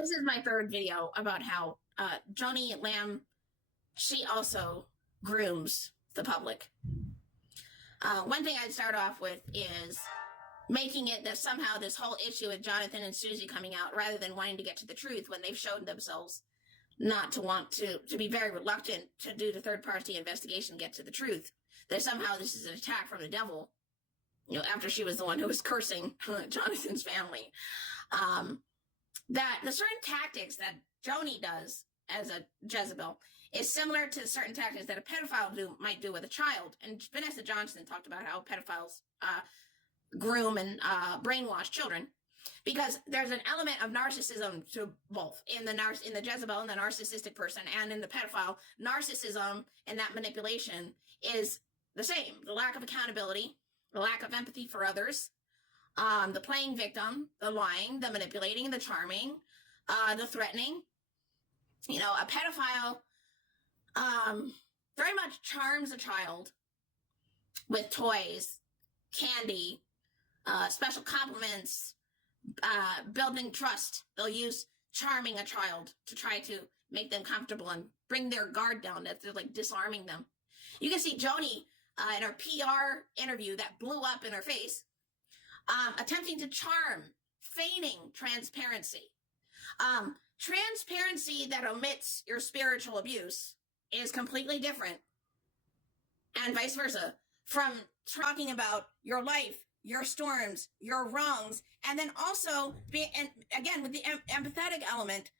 This is my third video about how Joni Lamb, she also grooms the public. One thing I'd start off with is making it that somehow this whole issue with Jonathan and Susie coming out, rather than wanting to get to the truth when they've shown themselves not to want to be very reluctant to do the third-party investigation, get to the truth, that somehow this is an attack from the devil, after she was the one who was cursing Jonathan's family. That the certain tactics that Joni does as a Jezebel is similar to certain tactics that a pedophile might do with a child. And Vanessa Johnson talked about how pedophiles groom and brainwash children, because there's an element of narcissism to both in the Jezebel and the narcissistic person, and in the pedophile. Narcissism and that manipulation is the same: the lack of accountability, the lack of empathy for others, the playing victim, the lying, the manipulating, the charming, the threatening. A pedophile very much charms a child with toys, candy, special compliments, building trust. They'll use charming a child to try to make them comfortable and bring their guard down. That they're like disarming them. You can see Joni in her PR interview that blew up in her face, attempting to charm, feigning transparency. Transparency that omits your spiritual abuse is completely different, and vice versa, from talking about your life, your storms, your wrongs, and then also and again with the empathetic element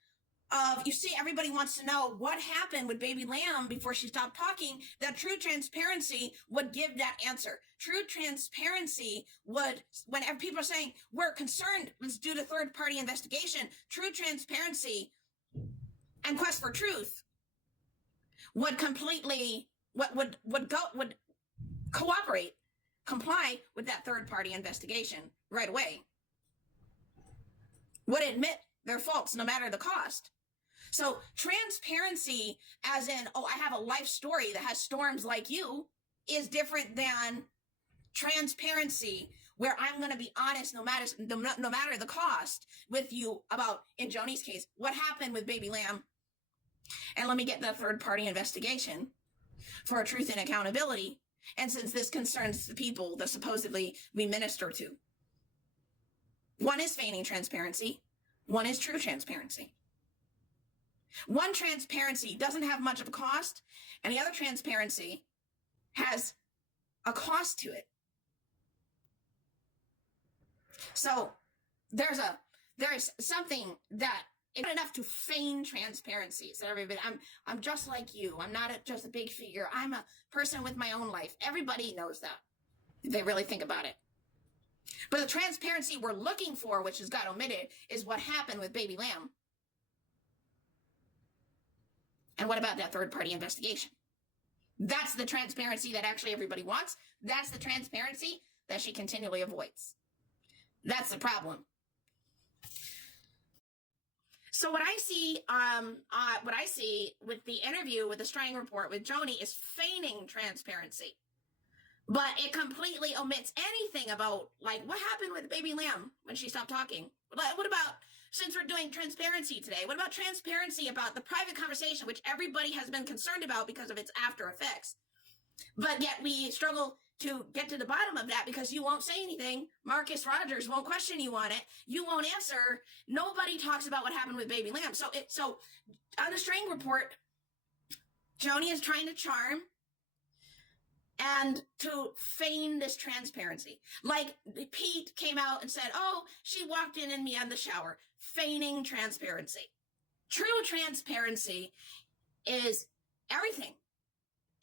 of, you see, everybody wants to know what happened with baby Lamb before she stopped talking. That true transparency would give that answer. True transparency would, whenever people are saying we're concerned, let's do the third party investigation, true transparency and quest for truth would completely would cooperate, comply with that third party investigation right away, would admit their faults no matter the cost. So transparency, as in, oh, I have a life story that has storms like you, is different than transparency where I'm going to be honest no matter the cost with you about, in Joni's case, what happened with baby Lamb. And let me get the third party investigation for truth and accountability. And since this concerns the people that supposedly we minister to, one is feigning transparency, one is true transparency. One transparency doesn't have much of a cost, and the other transparency has a cost to it. So there is something that it's not enough to feign transparency. So everybody, I'm just like you. I'm not just a big figure. I'm a person with my own life. Everybody knows that, if they really think about it. But the transparency we're looking for, which has got omitted, is what happened with baby Lamb. And what about that third-party investigation? That's the transparency that actually everybody wants. That's the transparency that she continually avoids. That's the problem. So what I see with the interview with the Strang Report with Joni is feigning transparency. But it completely omits anything about, like, what happened with baby Lamb when she stopped talking? What about, since we're doing transparency today, what about transparency about the private conversation, which everybody has been concerned about because of its after effects? But yet we struggle to get to the bottom of that because you won't say anything. Marcus Rogers won't question you on it. You won't answer. Nobody talks about what happened with baby Lamb. So on the Strang Report, Joni is trying to charm and to feign this transparency. Like Pete came out and said, oh, she walked in me on the shower. Feigning transparency. True transparency is everything.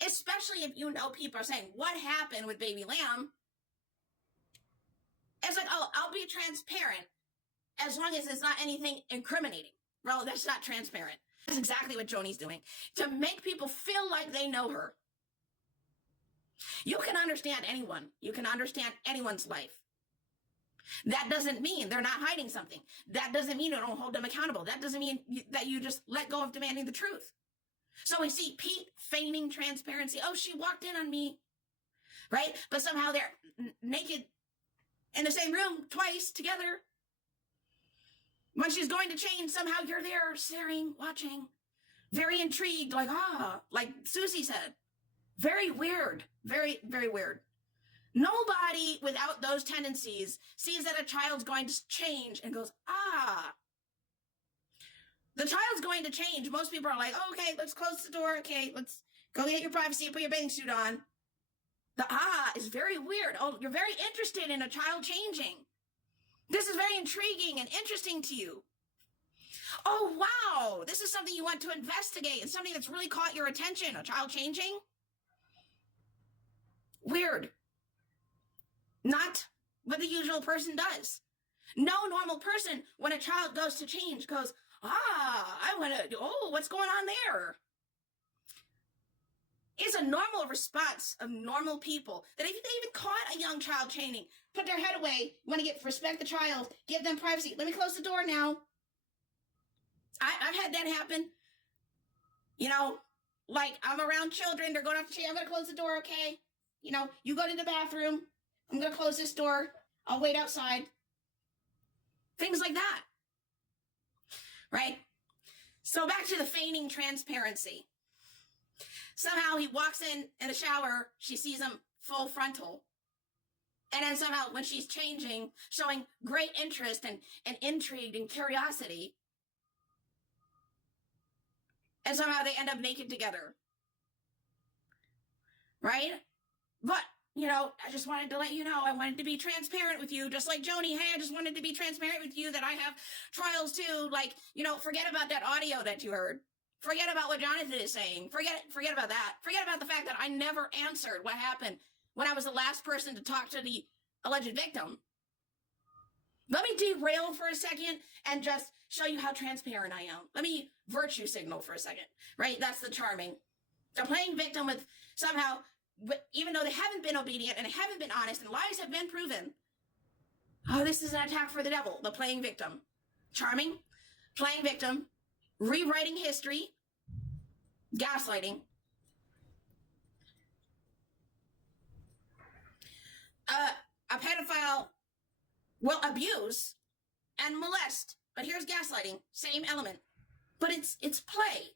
Especially if people are saying, what happened with baby Lamb? It's like, oh, I'll be transparent as long as it's not anything incriminating. Well, that's not transparent. That's exactly what Joni's doing. To make people feel like they know her. You can understand anyone. You can understand anyone's life. That doesn't mean they're not hiding something. That doesn't mean you don't hold them accountable. That doesn't mean that you just let go of demanding the truth. So we see Pete feigning transparency. Oh, she walked in on me, right? But somehow they're naked in the same room twice together. When she's going to change, somehow you're there staring, watching, very intrigued, like Susie said. Very weird. Very, very weird. Nobody without those tendencies sees that a child's going to change and goes, the child's going to change. Most people are like, oh, okay, let's close the door. Okay, let's go get your privacy and put your bathing suit on. The is very weird. Oh, you're very interested in a child changing. This is very intriguing and interesting to you. Oh, wow, this is something you want to investigate. It's something that's really caught your attention. A child changing? Weird. Not what the usual person does. No normal person, when a child goes to change, goes, what's going on there? It's a normal response of normal people that if they even caught a young child changing, put their head away, want to respect the child, give them privacy. Let me close the door now. I've had that happen. Like I'm around children, they're going off to change. I'm going to close the door, okay? You go to the bathroom. I'm going to close this door. I'll wait outside. Things like that. Right? So back to the feigning transparency. Somehow he walks in the shower. She sees him full frontal. And then somehow when she's changing, showing great interest and intrigue and curiosity. And somehow they end up naked together. Right? But, I just wanted to let you know, I wanted to be transparent with you, just like Joni. Hey, I just wanted to be transparent with you that I have trials too. Like, forget about that audio that you heard. Forget about what Jonathan is saying. Forget about that. Forget about the fact that I never answered what happened when I was the last person to talk to the alleged victim. Let me derail for a second and just show you how transparent I am. Let me virtue signal for a second, right? That's the charming. They're playing victim with somehow, even though they haven't been obedient and haven't been honest and lies have been proven. Oh, this is an attack for the devil. The playing victim. Charming, playing victim, rewriting history, gaslighting. A pedophile will abuse and molest, but here's gaslighting, same element. But it's play.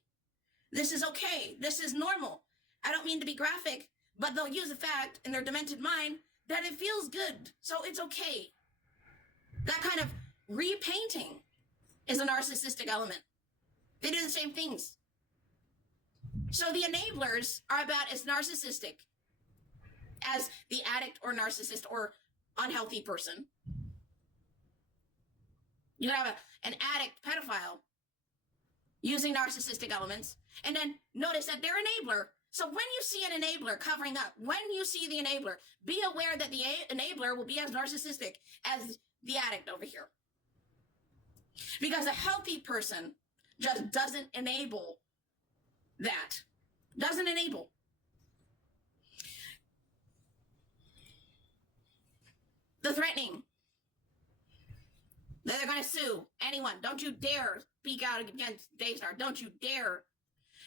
This is okay. This is normal. I don't mean to be graphic, but they'll use the fact in their demented mind that it feels good, so it's okay. That kind of repainting is a narcissistic element. They do the same things. So the enablers are about as narcissistic as the addict or narcissist or unhealthy person. You can have an addict pedophile using narcissistic elements, and then notice that they're enabler. So when you see an enabler covering up, when you see the enabler, be aware that the enabler will be as narcissistic as the addict over here. Because a healthy person just doesn't enable that. Doesn't enable. The threatening. They're going to sue anyone. Don't you dare speak out against Daystar. Don't you dare.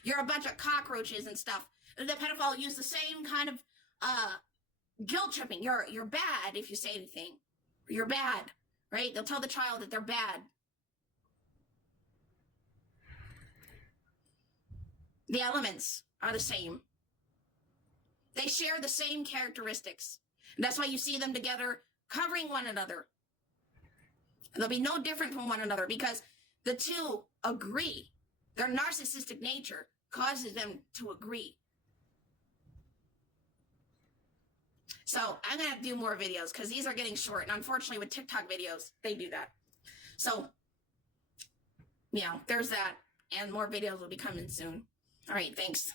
You're a bunch of cockroaches and stuff. The pedophile use the same kind of guilt tripping. You're bad if you say anything. You're bad, right? They'll tell the child that they're bad. The elements are the same. They share the same characteristics. That's why you see them together covering one another. They'll be no different from one another because the two agree. Their narcissistic nature causes them to agree. So I'm going to have to do more videos because these are getting short. And unfortunately with TikTok videos, they do that. So, there's that. And more videos will be coming soon. All right, thanks.